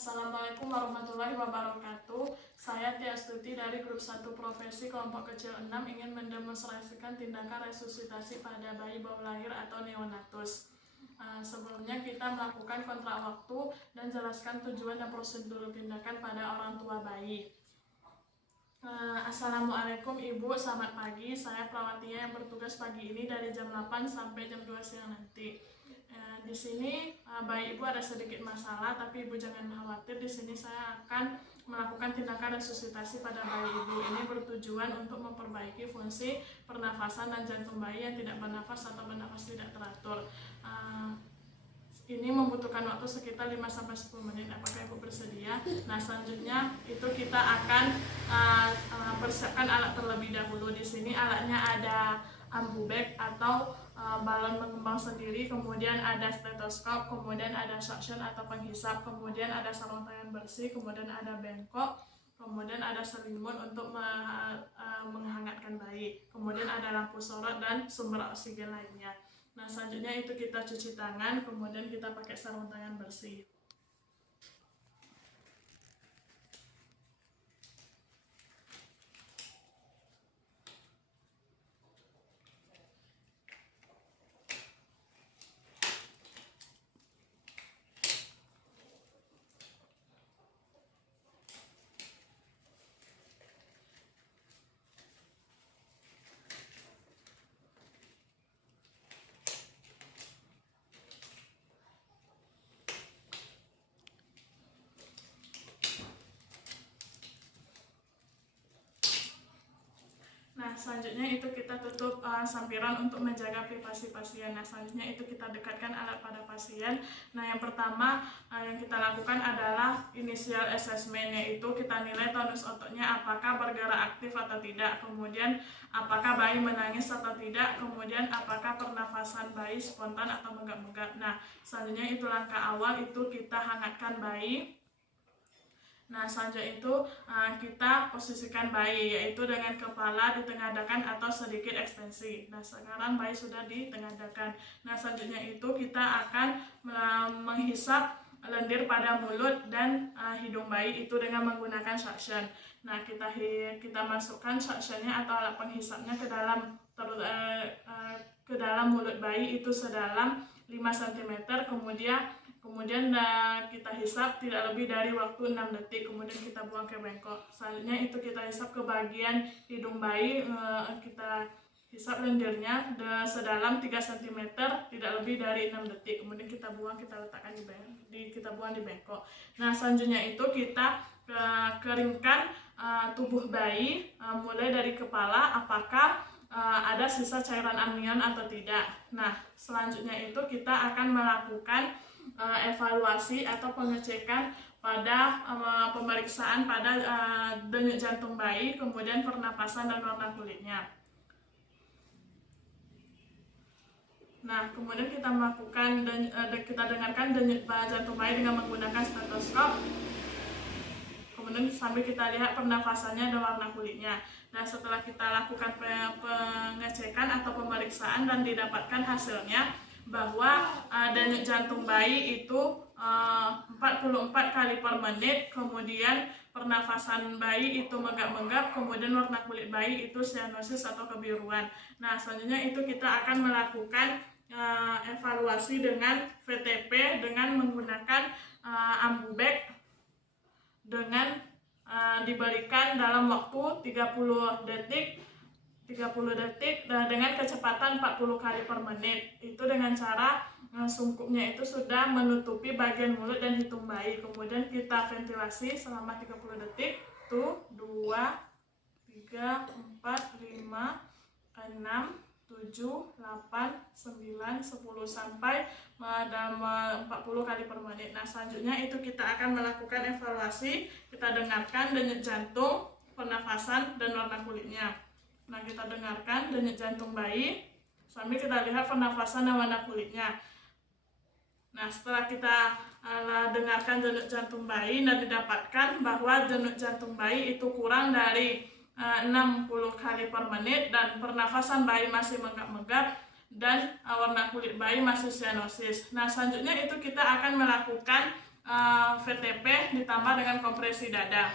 Assalamualaikum warahmatullahi wabarakatuh. Saya Tia Astuti dari grup 1 profesi kelompok kecil 6 ingin mendemonstrasikan tindakan resusitasi pada bayi baru lahir atau neonatus. Sebelumnya kita melakukan kontrak waktu dan jelaskan tujuan dan prosedur tindakan pada orang tua bayi. Assalamualaikum Ibu, selamat pagi. Saya perawatnya yang bertugas pagi ini dari jam 8 sampai jam 2 siang nanti. Di sini bayi Ibu ada sedikit masalah, tapi Ibu jangan khawatir. Di sini saya akan melakukan tindakan resusitasi pada bayi Ibu. Ini bertujuan untuk memperbaiki fungsi pernafasan dan jantung bayi yang tidak bernafas atau bernafas tidak teratur. Ini membutuhkan waktu sekitar 5-10 menit. Apakah Ibu bersedia? Nah, selanjutnya itu kita akan persiapkan alat terlebih dahulu. Di sini alatnya ada ambu bag atau balon mengembang sendiri, kemudian ada stetoskop, kemudian ada suction atau penghisap, kemudian ada sarung tangan bersih, kemudian ada bengkok, kemudian ada selimut untuk menghangatkan bayi, kemudian ada lampu sorot dan sumber oksigen lainnya. Nah, selanjutnya itu kita cuci tangan, kemudian kita pakai sarung tangan bersih. Nah, selanjutnya itu kita tutup sampiran untuk menjaga privasi pasien. Nah, selanjutnya itu kita dekatkan alat pada pasien. Nah, yang pertama yang kita lakukan adalah initial assessment, yaitu kita nilai tonus ototnya apakah bergerak aktif atau tidak, kemudian apakah bayi menangis atau tidak, kemudian apakah pernafasan bayi spontan atau menggap-menggap. Nah, selanjutnya itu langkah awal itu kita hangatkan bayi. Nah, selanjutnya itu kita posisikan bayi, yaitu dengan kepala ditengadahkan atau sedikit ekstensi. Nah, sekarang bayi sudah ditengadahkan. Nah, selanjutnya itu kita akan menghisap lendir pada mulut dan hidung bayi itu dengan menggunakan suction. Nah, kita masukkan suctionnya atau alat penghisapnya ke dalam mulut bayi itu sedalam 5 cm, kemudian kita hisap tidak lebih dari waktu 6 detik, kemudian kita buang ke bengkok. Selanjutnya itu kita hisap ke bagian hidung bayi, kita hisap lendirnya sedalam 3 cm tidak lebih dari 6 detik, kemudian kita buang di bengkok. Nah, selanjutnya itu kita keringkan tubuh bayi mulai dari kepala apakah ada sisa cairan amnion atau tidak. Nah, selanjutnya itu kita akan melakukan evaluasi atau pengecekan pada pemeriksaan pada denyut jantung bayi, kemudian pernapasan dan warna kulitnya. Nah, kemudian kita dengarkan denyut jantung bayi dengan menggunakan stetoskop. Kemudian sambil kita lihat pernafasannya dan warna kulitnya. Nah, setelah kita lakukan pengecekan atau pemeriksaan dan didapatkan hasilnya bahwa denyut jantung bayi itu 44 kali per menit, kemudian pernafasan bayi itu menggap-menggap, kemudian warna kulit bayi itu cyanosis atau kebiruan. Nah, selanjutnya itu kita akan melakukan evaluasi dengan VTP dengan menggunakan ambu bag dengan diberikan dalam waktu 30 detik dengan kecepatan 40 kali per menit. Itu dengan cara sungkupnya itu sudah menutupi bagian mulut dan hidung bayi. Kemudian kita ventilasi selama 30 detik. 1, 2, 3, 4, 5, 6, 7, 8, 9, 10 sampai dalam 40 kali per menit. Nah, selanjutnya itu kita akan melakukan evaluasi. Kita dengarkan denyut jantung, pernafasan, dan warna kulitnya. Nah, kita dengarkan denyut jantung bayi sambil kita lihat pernafasan dan warna kulitnya. Nah, setelah kita dengarkan denyut jantung bayi dan didapatkan bahwa denyut jantung bayi itu kurang dari 60 kali per menit dan pernafasan bayi masih menggap-menggap dan warna kulit bayi masih cyanosis. Nah, selanjutnya itu kita akan melakukan VTP ditambah dengan kompresi dada.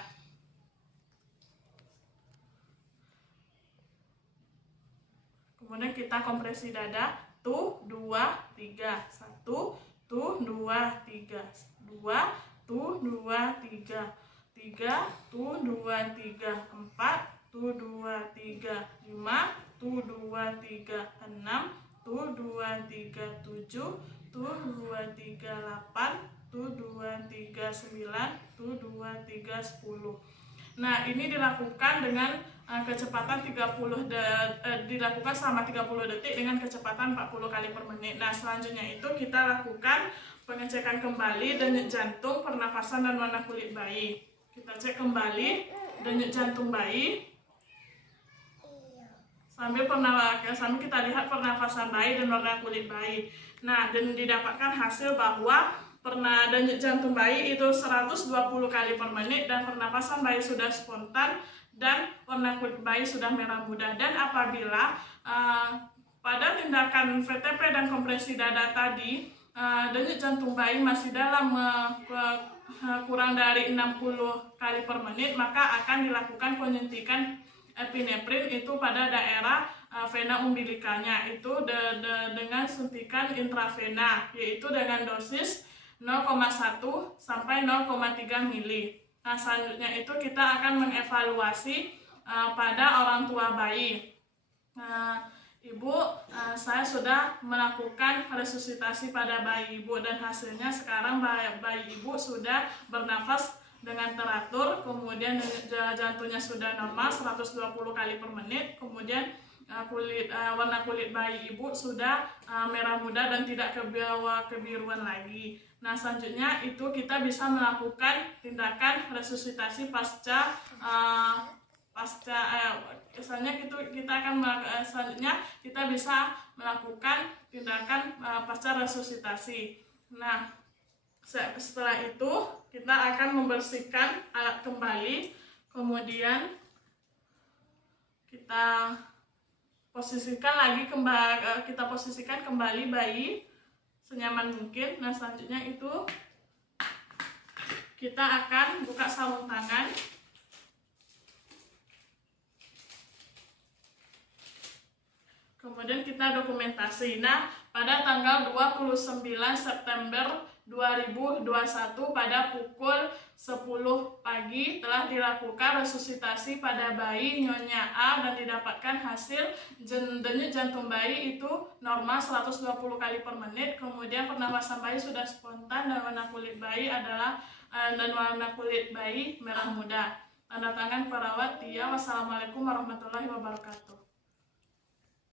Kemudian kita kompresi dada, tuh 2 3, 1 tuh 2 3, 2 tuh 2 3, 3 tuh 2 3, 4 tuh 2 3, 5 tuh 2 3, 6 tuh 2 3, 7 tuh 2 3, 8 tuh 2 3, 9 tuh 2 3, 10. Nah, ini dilakukan dengan kecepatan dilakukan selama 30 detik dengan kecepatan 40 kali per menit. Nah, selanjutnya itu kita lakukan pengecekan kembali denyut jantung, pernafasan, dan warna kulit bayi. Kita cek kembali denyut jantung bayi sambil kita lihat pernafasan bayi dan warna kulit bayi. Nah, dan didapatkan hasil bahwa denyut jantung bayi itu 120 kali per menit dan pernapasan bayi sudah spontan dan warna kulit bayi sudah merah muda. Dan apabila pada tindakan VTP dan kompresi dada tadi denyut jantung bayi masih dalam kurang dari 60 kali per menit, maka akan dilakukan penyuntikan epinefrin itu pada daerah vena umbilikanya itu dengan suntikan intravena, yaitu dengan dosis 0,1 sampai 0,3 mili. Nah, selanjutnya itu kita akan mengevaluasi pada orang tua bayi. Ibu, saya sudah melakukan resusitasi pada bayi ibu dan hasilnya sekarang bayi ibu sudah bernafas dengan teratur, kemudian jantungnya sudah normal 120 kali per menit, kemudian warna kulit bayi ibu sudah merah muda dan tidak kebiruan lagi. Nah, selanjutnya itu kita bisa melakukan tindakan resusitasi selanjutnya kita bisa melakukan tindakan pasca resusitasi. Nah, setelah itu kita akan membersihkan alat kembali, kemudian kita posisikan kembali bayi senyaman mungkin. Nah, selanjutnya itu kita akan buka sarung tangan. Kemudian kita dokumentasi. Nah, pada tanggal 29 September 2021 pada pukul 10 pagi telah dilakukan resusitasi pada bayi Nyonya A dan didapatkan hasil denyut jantung bayi itu normal 120 kali per menit. Kemudian pernapasan bayi sudah spontan dan warna kulit bayi merah muda. Tanda tangan perawat Tia. Wassalamualaikum warahmatullahi wabarakatuh.